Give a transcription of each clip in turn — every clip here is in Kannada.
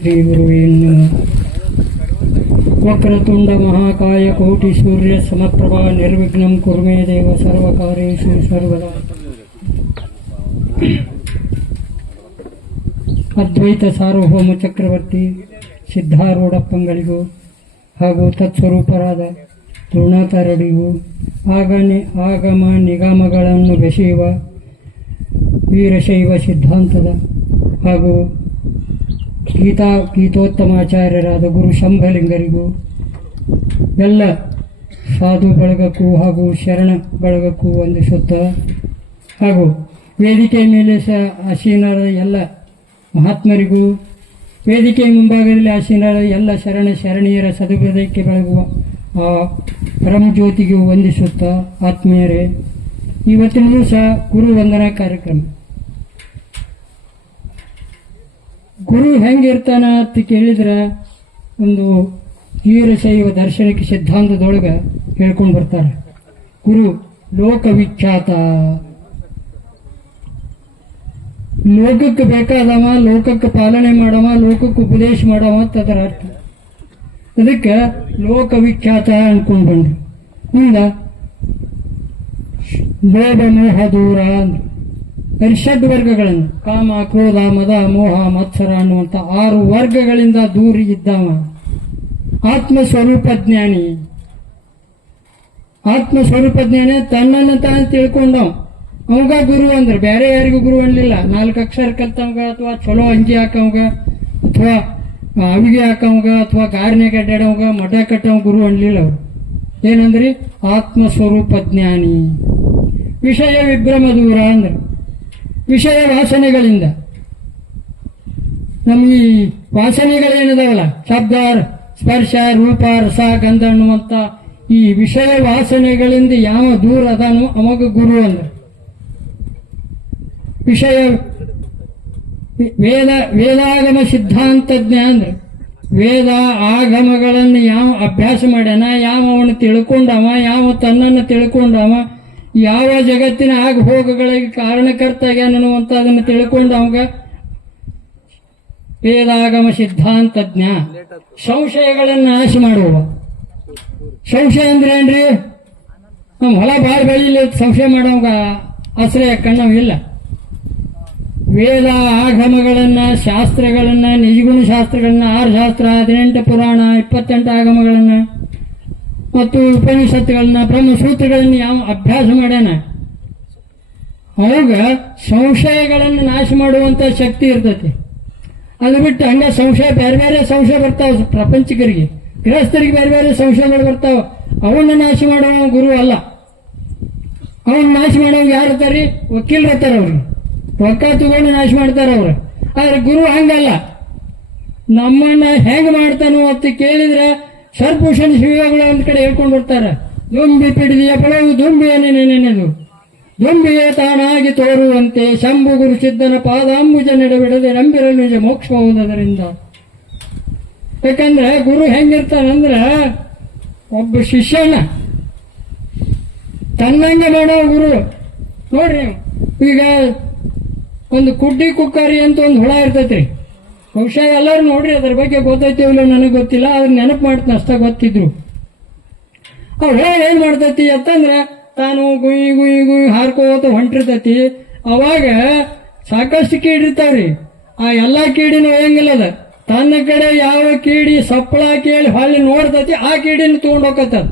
ಶ್ರೀ ಗುರುವೇನು ವಕ್ರತುಂಡ ಮಹಾಕಾಯ ಕೋಟಿ ಸೂರ್ಯ ಸಮಪ್ರಭಾ ನಿರ್ವಿಘ್ನಂ ಕುರುಮೇ ದೇವ ಸರ್ವಕಾರೇಶು ಸರ್ವದಾ. ಅದ್ವೈತ ಸಾರ್ವಭೌಮ ಚಕ್ರವರ್ತಿ ಸಿದ್ಧಾರೂಢಪ್ಪಂಗಳಿಗೂ ಹಾಗೂ ತತ್ಸ್ವರೂಪರಾದ ತೃಣಾಚಾರ್ಯರಿಗೂ ಆಗನೆ ಆಗಮ ನಿಗಮಗಳನ್ನು ಬೆಸೆಯುವ ವೀರಶೈವ ಸಿದ್ಧಾಂತದ ಹಾಗೂ ಗೀತಾ ಗೀತೋತ್ತಮಾಚಾರ್ಯರಾದ ಗುರು ಶಂಭಲಿಂಗರಿಗೂ ಎಲ್ಲ ಸಾಧು ಬಳಗಕ್ಕೂ ಹಾಗೂ ಶರಣ ಬಳಗಕ್ಕೂ ವಂದಿಸುತ್ತ ಹಾಗೂ ವೇದಿಕೆ ಮೇಲೆ ಸಹ ಆಸೀನರ ಎಲ್ಲ ಮಹಾತ್ಮರಿಗೂ ವೇದಿಕೆ ಮುಂಭಾಗದಲ್ಲಿ ಆಸೀನರ ಎಲ್ಲ ಶರಣ ಶರಣೀಯರ ಸದುಪದಕ್ಕೆ ಬೆಳಗುವ ಆ ಪರಮಜ್ಯೋತಿಗೂ ವಂದಿಸುತ್ತಾ ಆತ್ಮೀಯರೇ. ಇವತ್ತಿನ ಗುರು ವಂದನಾ ಕಾರ್ಯಕ್ರಮ. ಗುರು ಹೆಂಗಿರ್ತಾನ ಅಂತ ಕೇಳಿದ್ರೆ ಒಂದು ವೀರಶೈವ ದರ್ಶನಕ್ಕೆ ಸಿದ್ಧಾಂತದೊಳಗೆ ಹೇಳ್ಕೊಂಡು ಬರ್ತಾರೆ. ಗುರು ಲೋಕವಿಖ್ಯಾತ. ಲೋಕಕ್ಕೆ ಬೇಕಾದವ, ಲೋಕಕ್ಕೆ ಪಾಲನೆ ಮಾಡವ, ಲೋಕಕ್ಕೆ ಉಪದೇಶ ಮಾಡವ ಅಂತ ಅದರ ಅರ್ಥ. ಅದಕ್ಕೆ ಲೋಕವಿಖ್ಯಾತ ಅನ್ಕೊಂಡು ಬಂದ್ರು ಹಿಂಗ ಲೋಭ ಮೋಹ ದೂರ ಅಂದ್ರು. ಪರಿಷದ್ ವರ್ಗಗಳನ್ನು. ಕಾಮ, ಕ್ರೋಧ, ಮದ, ಮೋಹ, ಮತ್ಸರ ಅನ್ನುವಂಥ ಆರು ವರ್ಗಗಳಿಂದ ದೂರಿ ಇದ್ದವ. ಆತ್ಮ ಸ್ವರೂಪ ಜ್ಞಾನಿ ಆತ್ಮ ಸ್ವರೂಪ ಜ್ಞಾನಿ ತನ್ನನ್ನು ತಾನು ತಿಳ್ಕೊಂಡವ. ಅವಗ ಗುರು ಅಂದ್ರೆ ಬೇರೆ ಯಾರಿಗೂ ಗುರು ಅನ್ಲಿಲ್ಲ. ನಾಲ್ಕು ಅಕ್ಷರ ಕಲ್ತವಂಗ ಅಥವಾ ಚಲೋ ಅಂಗಿ ಹಾಕವಂಗ ಅಥವಾ ಅವಿಗೆ ಹಾಕವಂಗ ಅಥವಾ ಗಾರ್ನ್ಯಾಗ ಅಡ್ಡಾಡವಂಗ ಮಠ ಕಟ್ಟವ ಗುರು ಅನ್ಲಿಲ್ಲ ಅವ್ರು. ಏನಂದ್ರಿ? ಆತ್ಮ ಸ್ವರೂಪ ಜ್ಞಾನಿ ವಿಷಯ ವಿಭ್ರಮ ದೂರ ಅಂದ್ರೆ ವಿಷಯ ವಾಸನೆಗಳಿಂದ. ನಮ್ಮ ಈ ವಾಸನೆಗಳೇನಿದಾವಲ್ಲ? ಶಬ್ದ, ಸ್ಪರ್ಶ, ರೂಪ, ರಸ, ಗಂಧ ಅನ್ನುವಂಥ ಈ ವಿಷಯ ವಾಸನೆಗಳಿಂದ ಯಾವ ದೂರ ಅದಾನೋ ಅವಾಗ ಗುರು ಅಂದ್ರೆ. ವಿಷಯ ವೇದ, ವೇದಾಗಮ ಸಿದ್ಧಾಂತಜ್ಞ ಅಂದ್ರೆ. ವೇದ ಆಗಮಗಳನ್ನು ಯಾವ ಅಭ್ಯಾಸ ಮಾಡ್ಯಾನ ಯಾವ ಅವನು ತಿಳ್ಕೊಂಡವ, ಯಾವ ತನ್ನನ್ನು ತಿಳ್ಕೊಂಡವ ಯಾವ ಜಗತ್ತಿನ ಆಗ ಹೋಗಗಳಿಗೆ ಕಾರಣಕರ್ತ ಅನ್ನುವಂತ ಅದನ್ನು ತಿಳ್ಕೊಂಡು ಅವಾಗ ವೇದಾಗಮ ಸಿದ್ಧಾಂತಜ್ಞ ಸಂಶಯಗಳನ್ನು ನಾಶ ಮಾಡುವ ಸಂಶಯ ಅಂದ್ರೆ ಏನ್ರಿ? ನಮ್ಮ ಹೊಲ ಭಾಳ ಬೆಳಿಲಿ ಸಂಶಯ ಮಾಡೋವಾಗ ಆಶ್ರಯ ಕಣ್ಣವಿಲ್ಲ ವೇದ ಆಗಮಗಳನ್ನ, ಶಾಸ್ತ್ರಗಳನ್ನ, ನಿಜಗುಣ ಶಾಸ್ತ್ರಗಳನ್ನ, ಆರು ಶಾಸ್ತ್ರ, ಹದಿನೆಂಟು ಪುರಾಣ, ಇಪ್ಪತ್ತೆಂಟು ಆಗಮಗಳನ್ನ ಮತ್ತು ಉಪನಿಷತ್ತುಗಳನ್ನ, ಬ್ರಹ್ಮಸೂತ್ರಗಳನ್ನು ಯಾವ ಅಭ್ಯಾಸ ಮಾಡ್ಯಾನ? ಅವಾಗ ಸಂಶಯಗಳನ್ನು ನಾಶ ಮಾಡುವಂತ ಶಕ್ತಿ ಇರ್ತೈತಿ. ಅದು ಬಿಟ್ಟು ಹಂಗ ಸಂಶಯ ಬೇರೆ ಬೇರೆ ಸಂಶಯ ಬರ್ತಾವ ಪ್ರಪಂಚಿಕರಿಗೆ. ಗೃಹಸ್ಥರಿಗೆ ಬೇರೆ ಬೇರೆ ಸಂಶಯಗಳು ಬರ್ತಾವ. ಅವನ್ನ ನಾಶ ಮಾಡುವ ಗುರು ಅಲ್ಲ. ಅವನ್ನ ನಾಶ ಮಾಡುವ ಯಾರು ಇರ್ತಾರೆ ವಕೀಲರು ಅವ್ರು. ರೊಕ್ಕ ತಗೊಂಡು ನಾಶ ಮಾಡ್ತಾರೆ ಅವ್ರು. ಆದ್ರೆ ಗುರು ಹಂಗಲ್ಲ. ನಮ್ಮನ್ನ ಹೆಂಗ್ ಮಾಡ್ತಾನೋ ಅಂತ ಕೇಳಿದ್ರೆ ಸರ್ಪುಷನ್ ಶಿವಗಳು ಒಂದ್ ಕಡೆ ಹೇಳ್ಕೊಂಡು ಬರ್ತಾರ. ದುಂಬಿ ಪಿಡಿದಿಯ ಪಳವು ದುಂಬಿಯನೇನೆನೆದು ದುಂಬಿಯೇ ತಾನಾಗಿ ತೋರುವಂತೆ ಶಂಭು ಗುರು ಸಿದ್ಧನ ಪಾದಾಂಬುಜ ನೆಡಬಿಡದೆ ನಂಬಿರ ನಿಜ ಮೋಕ್ಷಬಹುದರಿಂದ ಯಾಕಂದ್ರೆ ಗುರು ಹೆಂಗಿರ್ತಾನಂದ್ರ ಒಬ್ಬ ಶಿಷ್ಯನ. ತನ್ನಂಗೆ ನೋಡೋ ಗುರು. ನೋಡ್ರಿ ಈಗ ಒಂದು ಕುಡ್ಡಿ ಕುಕ್ಕರಿ ಅಂತ ಒಂದು ಹುಳ ಇರ್ತೈತ್ರಿ. ಬಹುಶಃ ಎಲ್ಲರೂ ನೋಡ್ರಿ, ಅದ್ರ ಬಗ್ಗೆ ಗೊತ್ತೈತಿ ಇಲ್ಲ ನನಗೆ ಗೊತ್ತಿಲ್ಲ ಅದ್ರ ನೆನಪು ಮಾಡ್ತಾನೆ ಅಷ್ಟ ಗೊತ್ತಿದ್ರು. ಅವ್ರು ಏನು ಮಾಡ್ತೈತಿ ಅಂತಂದ್ರ, ತಾನು ಗುಯಿ ಗುಯಿ ಗುಯಿ ಹಾರ್ಕೋತ ಹೊಂಟಿರ್ತೈತಿ. ಅವಾಗ ಸಾಕಷ್ಟು ಕೀಡಿರ್ತಾವ್ರಿ ಆ ಎಲ್ಲಾ ಕೀಡಿನೂ ಅದ ತನ್ನ ಕಡೆ ಯಾವ ಕೀಡಿ ಸಪ್ಪಳ ಕೇಳಿ ಹೊಳ್ಳಿ ನೋಡ್ತತಿ, ಆ ಕೀಡಿನ ತಗೊಂಡೋಗತ್ತದ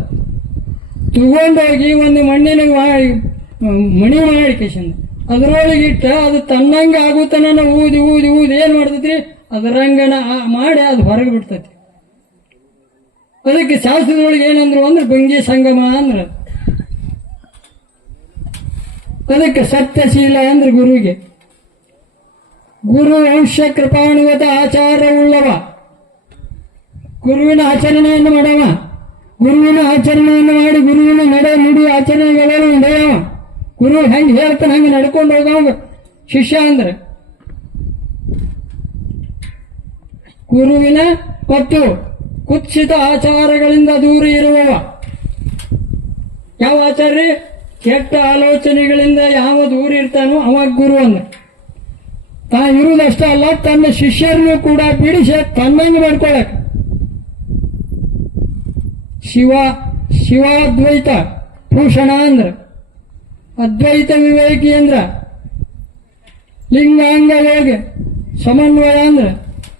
ತಗೊಂಡೋಗಿ ಒಂದು ಮಣ್ಣಿನ ಮಣಿ ಮಾಡಿ ಕೇಶನ್ ಅದ್ರೊಳಗಿಟ್ಟ ಅದು ತನ್ನಂಗ ಆಗುತ್ತಾನ ಊದಿ ಊದಿ ಊದಿ ಏನು ಮಾಡ್ತೈತ್ರಿ? ಅದರಂಗನ ಆ- ಮಾಡಿ ಅದು ಹೊರಗೆ ಬಿಡ್ತೈತಿ. ಅದಕ್ಕೆ ಶಾಸ್ತ್ರದೊಳಗೆ ಏನಂದ್ರು ಅಂದ್ರೆ ಬಂಗಿ ಸಂಗಮ ಅಂದ್ರ ಅದಕ್ಕೆ ಸತ್ಯಶೀಲ ಅಂದ್ರೆ ಗುರುವಿಗೆ ಗುರು ವಂಶ ಕೃಪಾಣುಗತ ಉಳ್ಳವ. ಗುರುವಿನ ಆಚರಣೆಯನ್ನು ಮಾಡವ. ಗುರುವಿನ ಆಚರಣೆಯನ್ನು ಮಾಡಿ ಗುರುವಿನ ನಡೆ ನುಡಿ ಆಚರಣೆಗಳನ್ನು ನಡೆಯವ. ಗುರು ಹೆಂಗೆ ಹೇಳ್ತಾನೆ ಹಂಗೆ ನಡ್ಕೊಂಡು ಹೋಗವ ಶಿಷ್ಯ ಅಂದ್ರೆ ಗುರುವಿನ ಪಟ್ಟು ಕುತ್ಸಿತ ಆಚಾರಗಳಿಂದ ದೂರ ಇರುವವ. ಯಾವ ಆಚಾರ್ಯ? ಕೆಟ್ಟ ಆಲೋಚನೆಗಳಿಂದ ಯಾವ ದೂರ ಇರ್ತಾನೋ ಅವಾಗ ಗುರು ಅಂದ ತಾ ಇರುವುದಷ್ಟೇ ಅಲ್ಲ, ತನ್ನ ಶಿಷ್ಯರನ್ನು ಕೂಡ ಬಿಡಿಸಿ ತನ್ನಂಗೆ ಮಾಡ್ಕೊಳಕ್ ಶಿವ, ಶಿವಾದ್ವೈತ ಭೂಷಣ ಅಂದ್ರ ಅದ್ವೈತ ವಿವೇಕಿ ಅಂದ್ರ ಲಿಂಗಾಂಗ ಸಮನ್ವಯ ಅಂದ್ರ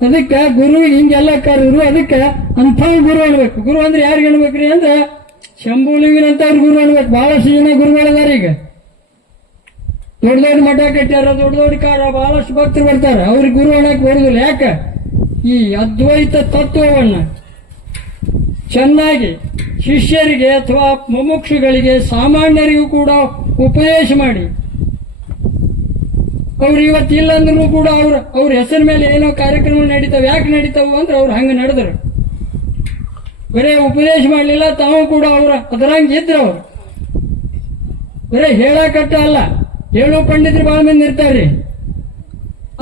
ಅದಕ್ಕೆ ಗುರು, ಹಿಂಗೆಲ್ಲ ಕರೆದ್ರು, ಅದಕ್ಕೆ ಅಂಥ ಗುರು ಅನ್ಬೇಕು. ಗುರು ಅಂದ್ರೆ ಯಾರಿಗೆ ಹೇಳ್ಬೇಕ್ರಿ ಅಂದ್ರೆ ಶಂಭುಲಿಂಗನಂತವ್ರು ಗುರು ಅನ್ಬೇಕು. ಬಹಳಷ್ಟು ಜನ ಗುರುಗಳಿದ್ದಾರೆ ಈಗ. ದೊಡ್ಡ ದೊಡ್ಡ ಮಠ ಕಟ್ಟ್ಯಾರ, ದೊಡ್ಡ ದೊಡ್ಡ ಕಾರ ಬಹಳಷ್ಟು ಭಕ್ತರು ಬರ್ತಾರೆ. ಅವ್ರಿಗೆ ಗುರು ಅನ್ನಕ್ ಬರುದಿಲ್ಲ. ಯಾಕೆ? ಈ ಅದ್ವೈತ ತತ್ವವನ್ನ ಚೆನ್ನಾಗಿ ಶಿಷ್ಯರಿಗೆ ಅಥವಾ ಮುಮುಕ್ಷುಗಳಿಗೆ, ಸಾಮಾನ್ಯರಿಗೂ ಕೂಡ ಉಪದೇಶ ಮಾಡಿ ಅವ್ರು ಇವತ್ತು ಇಲ್ಲ ಅಂದ್ರೂ ಕೂಡ ಅವ್ರ ಅವ್ರ ಹೆಸರ ಮೇಲೆ ಏನೋ ಕಾರ್ಯಕ್ರಮ ನಡೀತಾವೆ, ಯಾಕೆ ನಡೀತಾವ ಅಂದ್ರೆ ಅವ್ರು ಹಂಗೆ ನಡೆದ್ರು. ಬರೇ ಉಪದೇಶ ಮಾಡಲಿಲ್ಲ, ತಾವು ಕೂಡ ಅವ್ರ ಅದರಂಗೆ ಇದ್ರು ಅವ್ರು. ಬರೇ ಹೇಳಕಟ್ಟ ಅಲ್ಲ, ಹೇಳೋ ಪಂಡಿತರು ಬಹಳ ಮಂದಿ ಇರ್ತಾರ್ರಿ.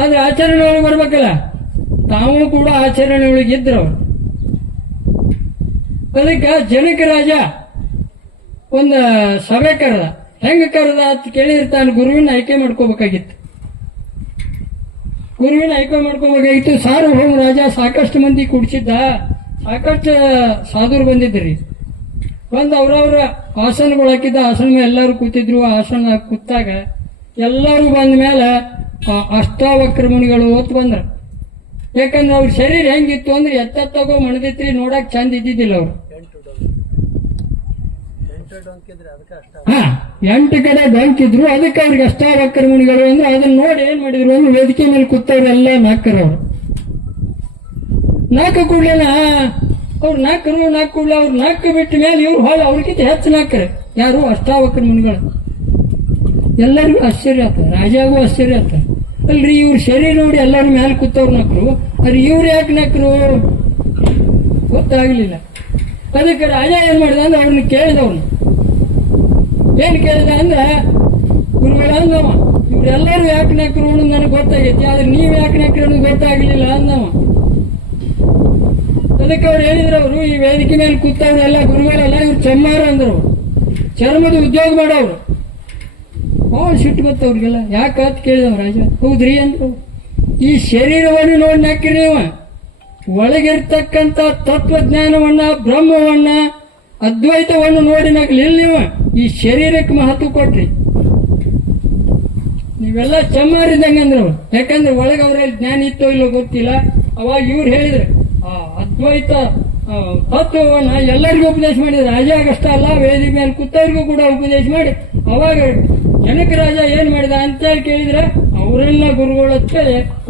ಆದ್ರೆ ಆಚರಣೆ ಒಳಗೆ ಬರ್ಬೇಕಲ್ಲ, ತಾವು ಕೂಡ ಆಚರಣೆ ಒಳಗೆ ಇದ್ರು ಅವ್ರು. ಅದಕ್ಕೆ ಜನಕ ರಾಜ ಒಂದು ಸಭೆ ಕರೆದ. ಹೆಂಗ ಕರೆದ ಅಂತ ಕೇಳಿರ್ತಾನೆ ತಾನು ಗುರುವಿನ ಆಯ್ಕೆ ಮಾಡ್ಕೋಬೇಕಾಗಿತ್ತು. ಗುರುವಿನ ಆಯ್ಕೆ ಮಾಡ್ಕೊಬೇಕಾಗಿತ್ತು ಸಾರ್ವಭೌಮ ರಾಜ ಸಾಕಷ್ಟು ಮಂದಿ ಕುಡಿಸಿದ್ದ. ಸಾಕಷ್ಟು ಸಾಧುರು ಬಂದಿದ್ರಿ. ಬಂದು ಅವ್ರವ್ರ ಆಸನಗಳು ಹಾಕಿದ್ದ ಆಸನ ಮೇಲೆ ಎಲ್ಲರೂ ಕೂತಿದ್ರು. ಆಸನ ಕೂತಾಗ ಎಲ್ಲರೂ ಬಂದ ಮೇಲೆ ಅಷ್ಟಾವಕ್ರ ಮುನಿಗಳು ಹೊತ್ತು ಬಂದ್ರ. ಯಾಕಂದ್ರೆ ಅವ್ರ ಶರೀರ ಹೆಂಗಿತ್ತು ಅಂದ್ರೆ ಎತ್ತತ್ತಗೋ ಮಣದಿತ್ರಿ ನೋಡಕ್ ಚಂದ ಇದ್ದಿದ್ದಿಲ್ಲ ಅವ್ರು. ಹಾ. ಎಂಟು ಕಡೆ ಬಂಕಿದ್ರು ಅದಕ್ಕೆ ಅವ್ರಿಗೆ ಅಷ್ಟಾವಕ್ರ ಮುನಿಗಳು ಅಂದ್ರೆ ಅದನ್ನ ನೋಡಿ ಏನ್ ಮಾಡಿದ್ರು ಒಂದು ವೇದಿಕೆ ಮೇಲೆ ಕೂತವ್ರೆಲ್ಲ ನಾಲ್ಕರು ಅವರು. ನಾಲ್ಕು ಕೂಡ್ಲೇನ ಅವ್ರು ನಾಲ್ಕರು, ನಾಲ್ಕು ಕೂಡ್ಲ ಅವ್ರು ನಾಲ್ಕು ಬಿಟ್ಟ ಮೇಲೆ ಇವ್ರು ಹೊಳ ಅವ್ರಿಗಿಂತ ಹೆಚ್ಚು ನಾಲ್ಕರೆ. ಯಾರು? ಅಷ್ಟಾವಕ್ರ ಮುನಿಗಳು. ಎಲ್ಲರಿಗೂ ಆಶ್ಚರ್ಯ ಆತ, ರಾಜಾಗೂ ಆಶ್ಚರ್ಯ ಆತ. ಅಲ್ರಿ, ಇವ್ರ ಶರೀರ ನೋಡಿ ಎಲ್ಲರೂ ಮೇಲೆ ಕೂತವ್ರು ನಕ್ರು ಅಲ್ರಿ ಇವ್ರು ಯಾಕೆ ನಕ್ರು ಗೊತ್ತಾಗ್ಲಿಲ್ಲ. ಅದಕ್ಕೆ ರಾಜ ಏನ್ ಮಾಡಿದ ಅಂದ್ರೆ ಅವ್ರನ್ನ ಕೇಳಿದವ್ನು. ಏನ್ ಕೇಳಿದ ಅಂದ್ರೆ ಗುರುಗಳ ಅಂದವ ಇವ್ರೆಲ್ಲರೂ ಯಾಕೆ ನಕ್ರು ಅನ್ನೋದು ನನಗೆ ಗೊತ್ತಾಗೈತಿ, ಆದ್ರೆ ನೀವು ಯಾಕೆ ನಕ್ರು ಅನ್ನೋದು ಗೊತ್ತಾಗ್ಲಿಲ್ಲ ಅಂದವ. ಅದಕ್ಕೆ ಅವ್ರು ಹೇಳಿದ್ರು ಅವರು, ಈ ವೇದಿಕೆ ಮೇಲೆ ಕೂತವ್ರೆಲ್ಲ ಗುರುಗಳೆಲ್ಲ ಇವ್ರು ಚಮ್ಮಾರ ಅಂದ್ರು. ಚರ್ಮದ ಉದ್ಯೋಗ ಮಾಡೋರು. ಭಾಳ ಸಿಟ್ಟು ಗೊತ್ತ ಅವ್ರಿಗೆಲ್ಲ. ಯಾಕೆ ಅಂತ ಕೇಳಿದವ ರಾಜ? ಹೌದ್ರಿ ಅಂದ್ರು. ಈ ಶರೀರವನ್ನು ನೋಡಿ ನಾಕಿರಿ ನೀವು ಒಳಗಿರ್ತಕ್ಕಂಥ ತತ್ವಜ್ಞಾನವನ್ನ, ಬ್ರಹ್ಮವನ್ನ, ಅದ್ವೈತವನ್ನು ನೋಡಿ ನಗ್ಲಿಲ್ಲ ನೀವು ಈ ಶರೀರಕ್ಕೆ ಮಹತ್ವ ಕೊಟ್ರಿ. ನೀವೆಲ್ಲ ಚಮ್ಮಾರಿದಂಗೆ ಅಂದ್ರು ಯಾಕಂದ್ರೆ ಒಳಗೆ ಅವ್ರಲ್ಲಿ ಜ್ಞಾನ ಇತ್ತೋ ಇಲ್ಲೋ ಗೊತ್ತಿಲ್ಲ. ಅವಾಗ ಇವ್ರು ಹೇಳಿದ್ರು, ಆ ಅದ್ವೈತ ತತ್ವವನ್ನ ಎಲ್ಲರಿಗೂ ಉಪದೇಶ ಮಾಡಿದ್ರು. ರಾಜಾಗಷ್ಟ ಅಲ್ಲ ವೇದಿ ಮೇಲೆ ಕೂತವ್ರಿಗೂ ಕೂಡ ಉಪದೇಶ ಮಾಡಿ. ಅವಾಗ ಜನಕ ರಾಜ ಏನ್ ಮಾಡಿದ ಅಂತೇಳಿ ಕೇಳಿದ್ರೆ, ಅವರೆಲ್ಲ ಗುರುಗಳ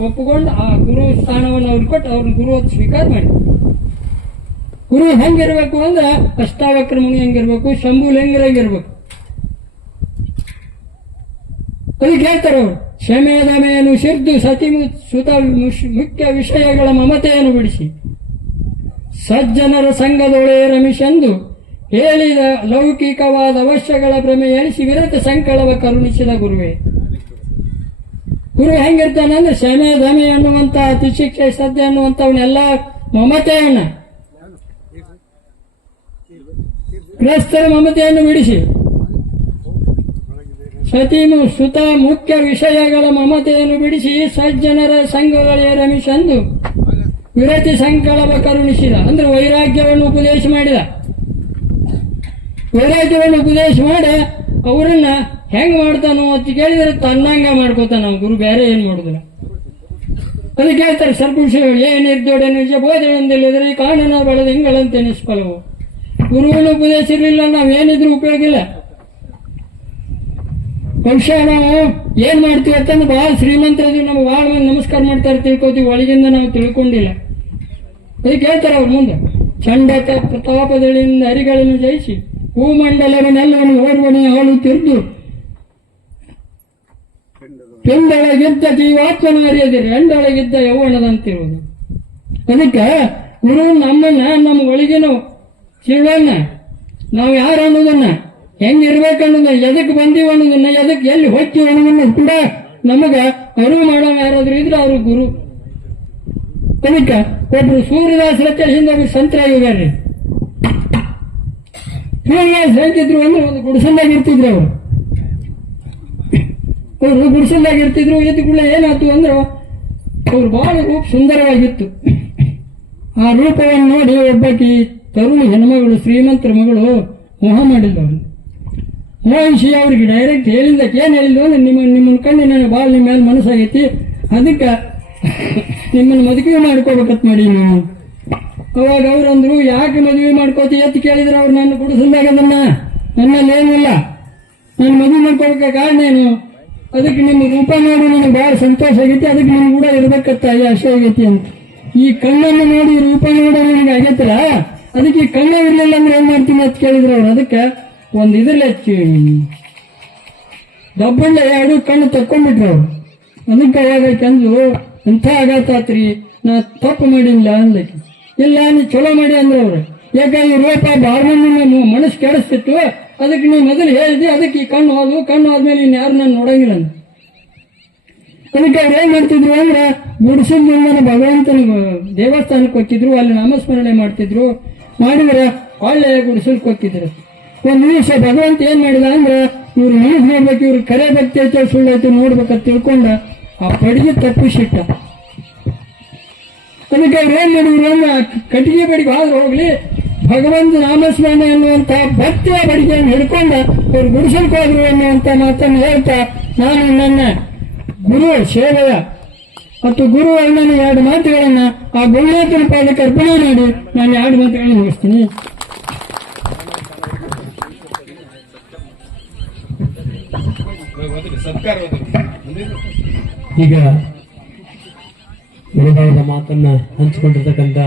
ಒಪ್ಪಿಕೊಂಡು ಆ ಗುರು ಸ್ಥಾನವನ್ನು ಅವ್ರಿಗೆ ಕೊಟ್ಟು ಅವ್ರನ್ನ ಗುರು ಸ್ವೀಕಾರ ಮಾಡಿ ಗುರು ಹೆಂಗಿರ್ಬೇಕು ಅಂದ್ರೆ ಅಷ್ಟಾವಕ್ರ ಮುನಿ ಹೆಂಗಿರ್ಬೇಕು, ಶಂಭು ಹೆಂಗಿರ್ಬೇಕು. ಅದಕ್ಕೆ ಹೇಳ್ತಾರೆ ಅವರು ಶಮೇದ ಮೇನು ಸಿರ್ದು ಸತಿ ಸುತ ಮುಖ್ಯ ವಿಷಯಗಳ ಮಮತೆಯನ್ನು ಬಿಡಿಸಿ. ಸಜ್ಜನರ ಸಂಘದೊಳೆ ರಮಿಷೆಂದು ಹೇಳಿದ ಲೌಕಿಕವಾದ ಅವಶ್ಯಗಳ ಭ್ರಮೆ ಎಣಿಸಿ ವಿರತ ಸಂಕಳವ ಕರುಣಿಸಿದ ಗುರುವೇ. ಗುರು ಹೆಂಗಿರ್ತಾನೆ ಅಂದ್ರೆ ಶಮೆ ದಮೆ ಅನ್ನುವಂತ ಅತಿಶಿಕ್ಷೆ ಸದ್ಯ ಅನ್ನುವಂಥವನ್ನೆಲ್ಲ ಮಮತೆಯನ್ನ ಕ್ರೈಸ್ತರ ಮಮತೆಯನ್ನು ಬಿಡಿಸಿ. ಸತಿಮು ಸುತ ಮುಖ್ಯ ವಿಷಯಗಳ ಮಮತೆಯನ್ನು ಬಿಡಿಸಿ ಸಜ್ಜನರ ಸಂಘಗಳೇ ರಮಿಸಂದು ವಿರತಿ ಸಂಕಲ್ಪ ಕರುಣಿಸಿದ. ಅಂದ್ರೆ ವೈರಾಗ್ಯವನ್ನು ಉಪದೇಶ ಮಾಡಿದ. ವೈರಾಗ್ಯವನ್ನು ಉಪದೇಶ ಮಾಡಿ ಅವರನ್ನ ಹೆಂಗ್ ಮಾಡ್ತಾನೋ ಅಂತ ಕೇಳಿದ್ರೆ ತನ್ನಂಗ ಮಾಡ್ಕೋತಾನ ನಾವು ಗುರು ಬೇರೆ ಏನ್ ಮಾಡುದಿಲ್ಲ. ಅದಕ್ಕೆ ಹೇಳ್ತಾರೆ ಸ್ವಲ್ಪ ಏನಿರ್ದೋಡೆ ಏ ಬೋಧೆ ನಿಜ ಬೋಧನೆಯೊಂದಿಲ್ಲದ್ರೆ ಕಾಣನ ಬೆಳೆದ ಹಿಂಗಳಂತೆ ನಿಷ್ಫಲವು. ಗುರುವಿನ ಉಪದೇಶ ಇರಲಿಲ್ಲ ನಾವೇನಿದ್ರು ಉಪಯೋಗ ಇಲ್ಲ ಬಹುಶಃ ನಾವು ಏನ್ ಮಾಡ್ತೀವಿ ಅಂತಂದ್ರೆ ಬಹಳ ಶ್ರೀಮಂತರು ನಮ್ಗೆ ಬಹಳ ಮಂದಿ ನಮಸ್ಕಾರ ಮಾಡ್ತಾರೆ ತಿಳ್ಕೊತೀವಿ ಒಳಗಿಂದ ನಾವು ತಿಳ್ಕೊಂಡಿಲ್ಲ. ಅದಕ್ಕೆ ಹೇಳ್ತಾರೆ ಅವ್ರ ಮುಂದೆ ಚಂಡತ ಪ್ರತಾಪದಳಿಂದ ಹರಿಗಳನ್ನು ಜಯಿಸಿ ಹೂಮಂಡಲವನ್ನೆಲ್ಲವನ್ನು ಓರ್ವನೆ ಹಾಳು ತಿರ್ದು ಪಿಂಡೊಳಗಿದ್ದ ಜೀವಾತ್ಮನ ಅರಿಯದಿರಿ, ಎಂಡೊಳಗಿದ್ದ ಯೌವನದಂತಿರುವುದು. ಅದಕ್ಕೆ ಗುರು ನಮ್ಮನ್ನ ನಮ್ಮ ಒಳಗಿನ ಜೀವನ ನಾವು ಯಾರು ಅನ್ನೋದನ್ನ ಹೆಂಗಿರ್ಬೇಕು ಅನ್ನೋದನ್ನ, ಎದಕ್ ಬಂದೀವಿ ಅನ್ನೋದನ್ನ, ಎದಕ್ ಎಲ್ಲಿ ಹೋಗ್ತೀವಿ ಅನ್ನೋದನ್ನ ಕೂಡ ನಮಗ ಅರಿವು ಮಾಡೋ ಯಾರಾದ್ರೂ ಇದ್ರೆ ಅವರು ಗುರು. ಅದಕ್ಕ ಒಬ್ರು ಸೂರ್ಯದಾಸ್ ರಚಿಂದ ಅವ್ರಿಗೆ ಸಂತರಾಗಿದ್ದಾರೆ ಸೂರ್ಯದಾಸ್ ಹೆಂಗಿದ್ರು ಅಂದ್ರೆ ಒಂದು ಗುಡಿಸಲ್ದಾಗ ಇರ್ತಿದ್ರು ಅವರು. ಅವರು ಗುಡಿಸಲ್ದಾಗ ಇರ್ತಿದ್ರು ಎದ್ದು ಕೂಡ ಏನಾಯ್ತು ಅಂದ್ರೆ ಅವ್ರು ಬಹಳ ರೂಪ ಸುಂದರವಾಗಿತ್ತು. ಆ ರೂಪವನ್ನು ನೋಡಿ ಒಬ್ಬಾಕಿ ತರುಣ ಹೆಣ್ಮಗಳು ಶ್ರೀಮಂತರ ಮಗಳು ಮೋಹ ಅವನು ಮೋಹಿಸಿ ಅವ್ರಿಗೆ ಡೈರೆಕ್ಟ್ ಹೇಳಿದ ಏನು ಹೇಳಿದ್ರು ಅಂದ್ರೆ, ನಿಮ್ಮ, ನಿಮ್ಮನ್ನ ಕಣ್ಣಿನ ಭಾಳ ನಿಮ್ಮ ಮೇಲೆ ಮನಸ್ಸಾಗೈತಿ ಅದಕ್ಕೆ ನಿಮ್ಮನ್ನು ಮದುವೆ ಮಾಡ್ಕೋಬೇಕತ್ ಮಾಡಿ ನೀವು ಅವಾಗ ಅವ್ರಂದ್ರು ಯಾಕೆ ಮದುವೆ ಮಾಡ್ಕೋತಿ? ಅಂತ ಕೇಳಿದ್ರೆ ಅವ್ರು ನನ್ನ ಕುಡಿಸಲ್ದಾಗ ಅದನ್ನ. ನನ್ನಲ್ಲಿ ಏನಿಲ್ಲ ನಾನು ಮದುವೆ ಮಾಡ್ಕೋಬೇಕ ಕಾರಣ ಏನು? ಅದಕ್ಕೆ ನಿಮ್ಮ ರೂಪ ನೋಡಿ, ನನಗೆ ಭಾಳ ಸಂತೋಷ ಆಗೈತಿ, ಅದಕ್ಕೆ ನಿಮ್ಗೆ ಕೂಡ ಇರ್ಬೇಕತ್ತ ಆಸೆ ಆಗೈತಿ ಅಂತ. ಈ ಕಣ್ಣನ್ನು ನೋಡಿ, ರೂಪ ನೋಡಿ, ನನಗೆ ಆಗೈತಲ್ಲ? ಅದಕ್ಕೆ ಈ ಇರಲಿಲ್ಲ ಅಂದ್ರೆ ಏನ್ ಮಾಡ್ತೀನಿ ಅಂತ ಕೇಳಿದ್ರು ಅವ್ರು ಅದಕ್ಕೆ ಒಂದು ಹಚ್ಚಿ. ದಬ್ಬಳ್ಳ ಎರಡು ಕಣ್ಣು ತಕ್ಕೊಂಡ್ಬಿಟ್ರು. ಅವ್ರು ಅದಕ್ಕೆ ಕಂದು ಎಂಥ ಆಘಾತ ಆತ್ರಿ? ನಾ ತಪ್ಪು ಮಾಡಿಲ್ಲ ಅನ್ಲಿಕ್ಕೆ ಇಲ್ಲ, ನೀ ಚಲೋ ಮಾಡಿ ಅಂದ್ರೆ ಅವ್ರು. ಯಾಕೆ ಈ ರೂಪ ನಮ್ಮ ಮನಸ್ಸು ಕೆಡಿಸ್ತಿತ್ತು. ಅದಕ್ಕೆ ನೀವು ಮೊದಲು ಹೇಳಿದೆ, ಅದಕ್ಕೆ ಈ ಕಣ್ಣು ಹೋದ್ವು. ಕಣ್ಣು ಆದ್ಮೇಲೆ ಇನ್ನು ಯಾರು ನಾನು ನೋಡಂಗಿಲ್ಲ ಅಂದೆ. ಅದಕ್ಕೆ ಅವ್ರು ಏನ್ ಮಾಡ್ತಿದ್ರು ಅಂದ್ರೆ, ಗುಡಿಸಿದ ಭಗವಂತನ ದೇವಸ್ಥಾನಕ್ಕೆ ಹೋಗ್ತಿದ್ರು, ಅಲ್ಲಿ ನಾಮಸ್ಮರಣೆ ಮಾಡ್ತಿದ್ರು. ಮಾಡಿದ್ರೆ ಒಳ್ಳೆ ಗುಡಿಸಲ್ಕ್ ಹೋಗ್ತಿದ್ರು ಒಂದ್ ನಿಮಿಷ ಭಗವಂತ ಏನ್ ಮಾಡಿದ ಅಂದ್ರೆ, ಇವ್ರು ನ್ಯೂಸ್ ನೋಡ್ಬೇಕು, ಇವ್ರು ಕರೆ ಭಕ್ತಿ ಸುಳ್ಳು ಐತೆ ನೋಡ್ಬೇಕಂತ ತಿಳ್ಕೊಂಡ ಆ ಪಡಿಗೆ ತಪ್ಪಿಸಿಟ್ಟ. ಅದಕ್ಕೆ ಅವ್ರು ಏನ್ ಮಾಡಿದ್ರು ಕಟ್ಟಿಗೆ ಬಡಿಗೆ ಆದ್ರೆ ಹೋಗ್ಲಿ, ಭಗವಂತ ನಾಮಸ್ಮರಣೆ ಅನ್ನುವಂತ ಭಕ್ತಿಯ ಬಡಿಗೆಯನ್ನು ಹಿಡ್ಕೊಂಡ ಅವ್ರು ಗುಡಿಸಲ್ಕೋದ್ರು ಅನ್ನುವಂತ ಮಾತನ್ನು ಹೇಳ್ತಾ, ನಾನು ನನ್ನ ಗುರು ಸೇವೆಯ ಮತ್ತು ಗುರು ಅಣ್ಣನ ಎರಡು ಮಾತುಗಳನ್ನ ಆ ಗುರುನಾಥನ ಪಾದಕ್ಕೆ ಅರ್ಪಣೆ ಮಾಡಿ ನಾನು ಎರಡು ಮಾತುಗಳನ್ನು ಮುಗಿಸ್ತೀನಿ. ಈಗ ಗುರುಭಾವದ ಮಾತನ್ನ ಹಂಚಿಕೊಂಡಿರ್ತಕ್ಕಂಥ